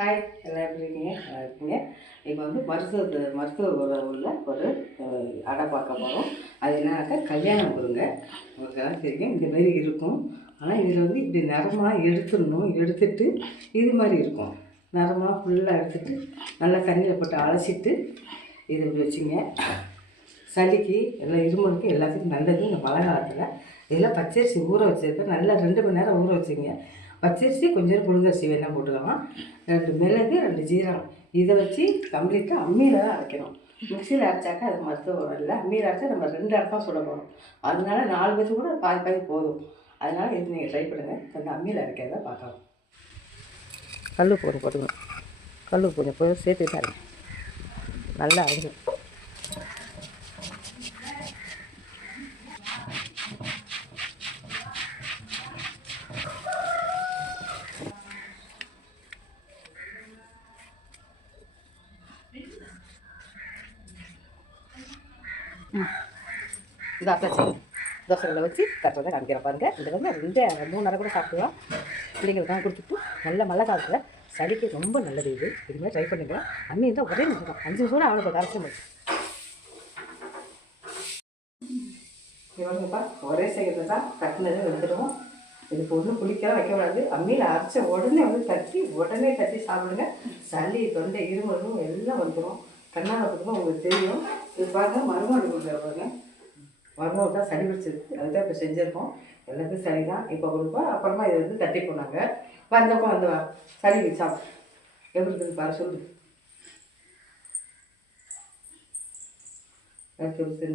Hi, எல்லாம் எப்படி இருக்கீங்க? நல்லா இருக்கீங்க. இப்போ வந்து மருத்துவ உள்ள ஒரு அடை பார்க்க போகிறோம். அது என்னன்னாக்கா கல்யாணம் கொடுங்க. உங்களுக்கெல்லாம் தெரியும், இந்த மாதிரி இருக்கும். ஆனால் இதில் வந்து இப்படி நரமாக எடுத்துடணும். எடுத்துட்டு இது மாதிரி இருக்கும். நரமாக ஃபுல்லாக எடுத்துட்டு நல்லா தண்ணியில் போட்டு அலசிட்டு இது இப்படி வச்சுங்க. சளிக்கு எல்லாம் இருமலுக்கு எல்லாத்துக்கும் நல்லது. இந்த மழை காலத்தில் இதெல்லாம் பச்சரிசி ஊற வச்சுருக்கேன். நல்லா 2 மணி நேரம் ஊற வச்சுங்க. பச்சரிசி கொஞ்சம் புழுங்கரிசி வேணால் போட்டுக்கலாம். 2 மிளகு 2 ஜீரகம் இதை வச்சு கம்ப்ளீட்டாக அம்மியில் தான் அரைக்கணும். மிக்சியில் அரைச்சாக்கா அது மருத்துவம் இல்லை. அம்மியில் அரைச்சா நம்ம 2 அரை தான் சுட போகிறோம். அதனால 4 பேருக்கு கூட பாதி போதும். அதனால் இது நீங்கள் ட்ரை பண்ணுங்கள். கொஞ்சம் அம்மியில் அரைக்கிறத பார்க்கலாம். கல் உப்பு கொஞ்சம் போட்டுக்கணும். கல் உப்பு கொஞ்சம் போய் சேர்த்துக்கிட்டாரு நல்லா அரைஞ்சிடும். இந்த அரைச்சி தோசைகளை வச்சு கட்டுறதை காமிக்கிறேன் பாருங்கள். இது வந்து 2 3 கூட சாப்பிடுவோம். பிள்ளைங்களுக்கு தான் கொடுத்துட்டு நல்ல மழை காலத்தில் சளிக்கு ரொம்ப நல்லது. இதுமாதிரி ட்ரை பண்ணிக்கலாம். அம்மி இருந்தால் ஒரே நிமிஷம் 5 நிமிஷம் அவனுக்கு கரைச்சி முடியும். இவங்கப்பா ஒரே செய்கிறது தான் கட்டினது வந்துடுவோம். இதுக்கு ஒன்றும் குளிக்கலாம் வைக்கக்கூடாது. அம்மியில் அரைச்ச உடனே வந்து தட்டி சாப்பிடுங்க. சளி தொண்டை இருமலும் எல்லாம் வந்துடும். கண்ணால் பார்த்துக்கணும் உங்களுக்கு தெரியும். இது பாருங்கள், மருமகள் கொடுக்குற பாருங்க. மருமகள் தான் சளி பிடிச்சிருக்கு. அதுதான் இப்போ செஞ்சுருக்கோம். எல்லாத்துக்கும் சளி தான். இப்போ கொடுப்போம். அப்புறமா இதை வந்து தட்டி போனாங்க. வந்தப்போ வந்து சளி சாப்பிடு எப்படி இருக்குது பாரு, சொல்லு.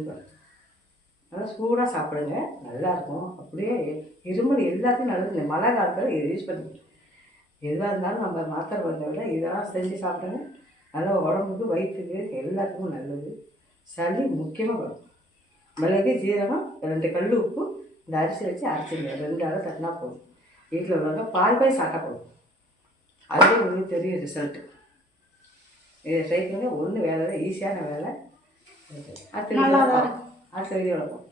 பாரு, நல்லா சூடாக சாப்பிடுங்க. நல்லாயிருக்கும். அப்படியே இருமல் எல்லாத்தையும் நல்லது. இந்த மழை காலத்தில் இதை யூஸ் பண்ணி எதாக இருந்தாலும் நம்ம மாத்திரை வந்த விட இதெல்லாம் செஞ்சு சாப்பிடுங்க. நல்லா உடம்புக்கு வயிற்றுக்கு எல்லாத்துக்கும் நல்லது. சளி முக்கியமாக வரும். மிளகு ஜீரகம் 2 கல் உப்பு இந்த அரிசி வச்சு அரைச்சிங்க. 2 அரை தட்டினா போதும். வீட்டில் உள்ளவங்க பாய் சாப்பிட்டா போதும். அதுவே உங்களுக்கு தெரியும் ரிசல்ட்டு. இதை ட்ரை பண்ணி ஒன்று வேலை தான், ஈஸியான வேலை. அடுத்த வீடியோ வளர்ப்போம்.